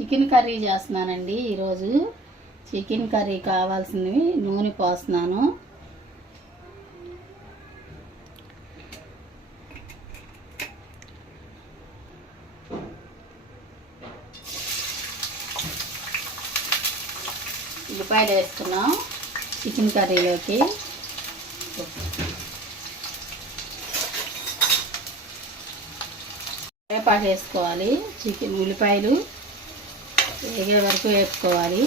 Chicken curry చేస్తున్నానండి ఈరోజు. Chicken curry కావాల్సినవి నూనె పోస్తున్నాను. ఉల్లిపాయలు వేస్తున్నాం చికెన్ కర్రీలోకి. వేపాకు వేసుకోవాలి. చికెన్ ఉల్లిపాయలు వేగే వరకు వేపుకోవాలి.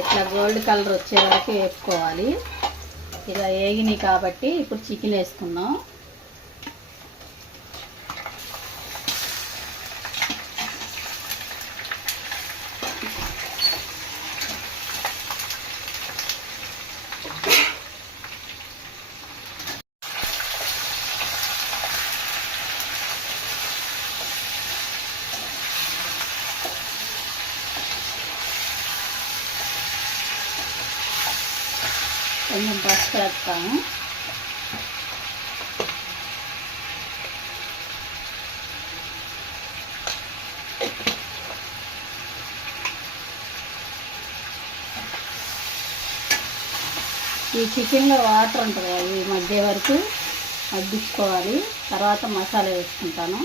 ఇట్లా గోల్డ్ కలర్ వచ్చే వరకు వేపుకోవాలి. ఇలా వేగినాయి కాబట్టి ఇప్పుడు చికెన్ వేసుకుందాం. కొంచెం పసుపు వేస్తాము ఈ చికెన్లో వాటర్ ఉంటుంది కదా, ఈ మధ్య వరకు అద్దుకోవాలి తర్వాత మసాలా వేసుకుంటాను.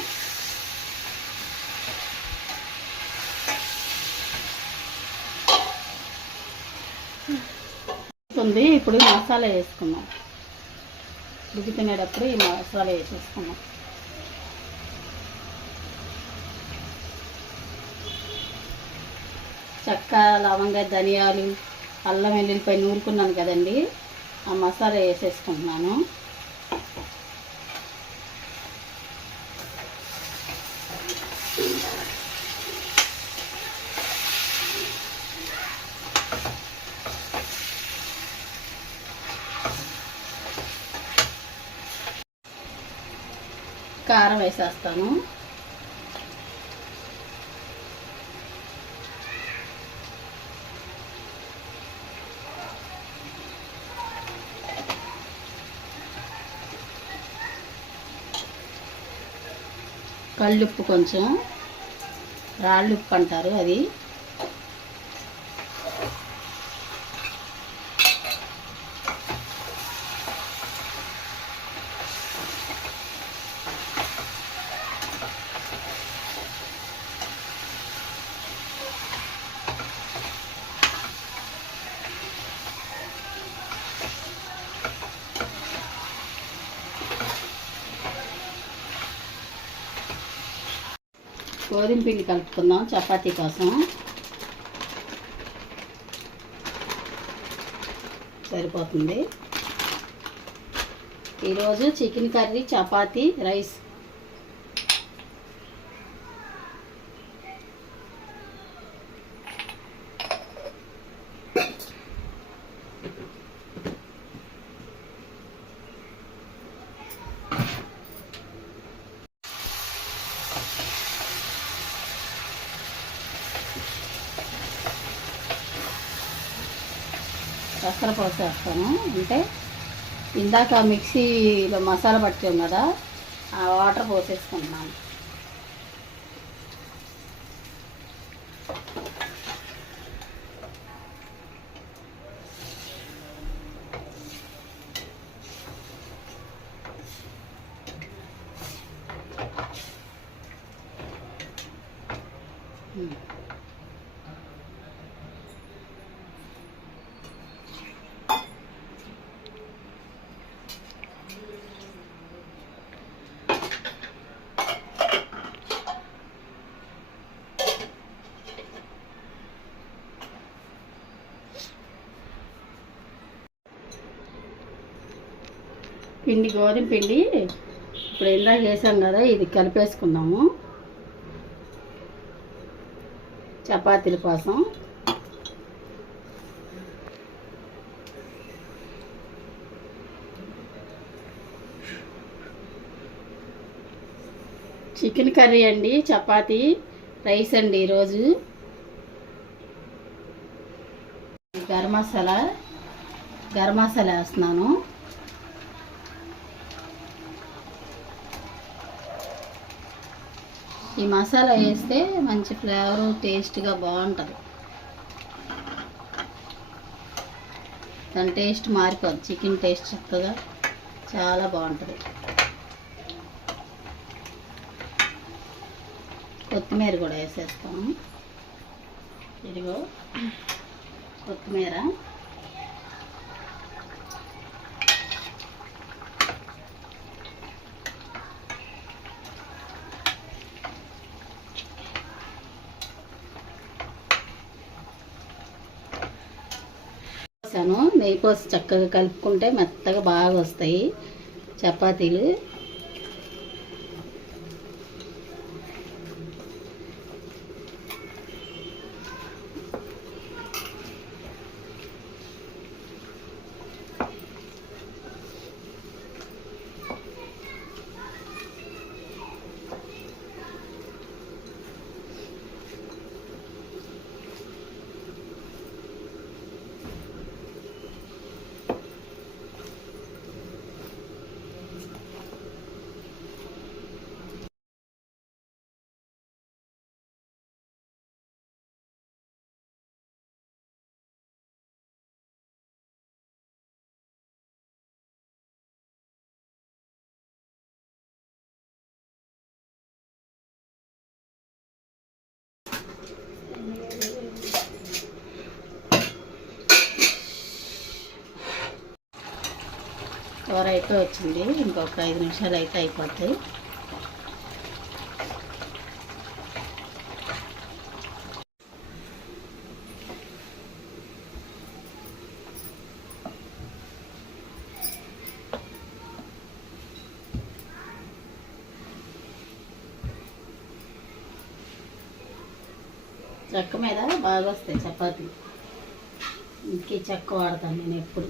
ఉంది ఇప్పుడు ఈ మసాలా వేసుకున్నాం ఉడుకుతునేటప్పుడు ఈ మసాలా వేసేసుకున్నాం చెక్క లవంగ ధనియాలు అల్లం వెల్లుల్లిపై నూరుకున్నాను కదండి. ఆ మసాలా వేసేసుకుంటున్నాను. కారం వేసేస్తాను. కళ్ళుప్పు కొంచెం రాళ్ళుప్పు అంటారు అది. గోధుమ పిండి కలుపుకుందాం చపాతీ కోసం. సరిపోతుంది. ఈరోజు చికెన్ కర్రీ చపాతీ రైస్ పెసర పోసేస్తాను అంటే ఇందాక మిక్సీలో మసాలా పట్టాం కదా ఆ వాటర్ పోసేసుకుంటున్నాను. పిండి గోధుమ పిండి. ఇప్పుడు ఇందాక వేసాం కదా ఇది కలిపేసుకుందాము. చపాతీల కోసం. చికెన్ కర్రీ అండి చపాతీ రైస్ అండి ఈరోజు. గరం మసాలా గరం మసాలా వేస్తున్నాను. ఈ మసాలా వేస్తే మంచి ఫ్లేవర్ టేస్ట్గా బాగుంటుంది. దాని టేస్ట్ మారిపోదు. చికెన్ టేస్ట్ చక్కగా చాలా బాగుంటుంది. కొత్తిమీర కూడా వేసేస్తాము. ఇదిగో కొత్తిమీర. పోసాను నెయ్యి పోసి చక్కగా కలుపుకుంటే మెత్తగా బాగా వస్తాయి. చపాతీలు కూర అయితే వచ్చింది. ఇంకొక ఐదు నిమిషాలు అయితే అయిపోతాయి. చెక్క మీద బాగా వస్తాయి చపాతీ ఇంకే చెక్క వాడతాను నేను ఎప్పుడు.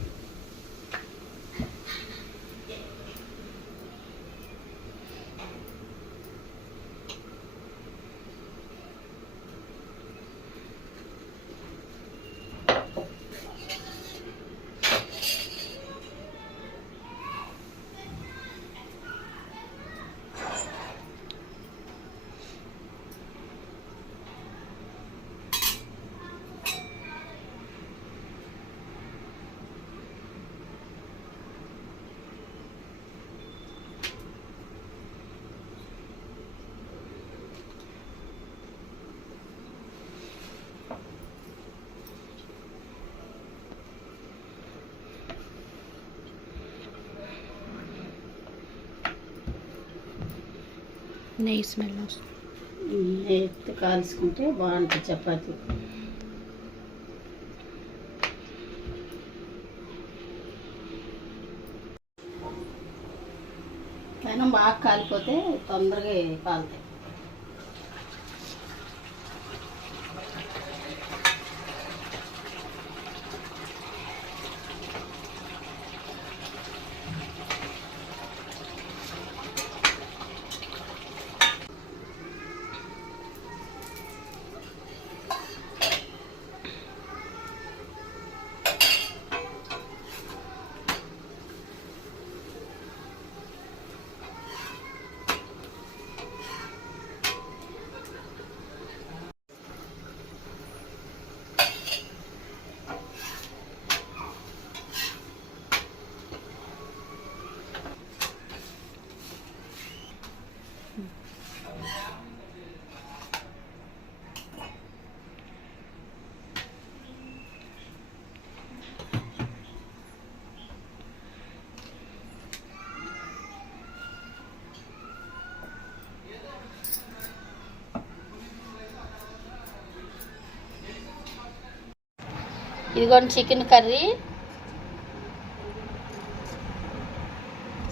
నెయ్యి స్మెల్ వస్తుంది. ఎత్తి కాల్చుకుంటే బాగుంటుంది చపాతీ. పెనం బాగా కాలిపోతే తొందరగా కాలుతాయి. ఇదిగోండి చికెన్ కర్రీ.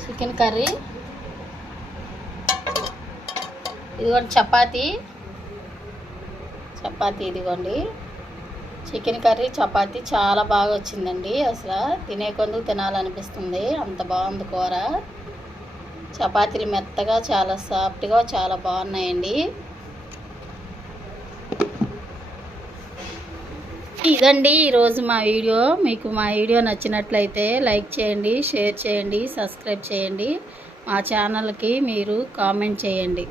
Chicken curry. ఇదిగోండి చపాతీ. చపాతి ఇదిగోండి. చికెన్ కర్రీ చపాతీ చాలా బాగా వచ్చిందండి అసలు. తినే కొందుకు తినాలనిపిస్తుంది. అంత బాగుంది కూర. చపాతీలు మెత్తగా చాలా సాఫ్ట్గా చాలా బాగున్నాయండి. ఇదండి ఈరోజు మా వీడియో. మీకు మా వీడియో నచ్చినట్లయితే లైక్ చేయండి షేర్ చేయండి సబ్స్క్రైబ్ చేయండి. మా ఛానల్కి మీరు కామెంట్ చేయండి.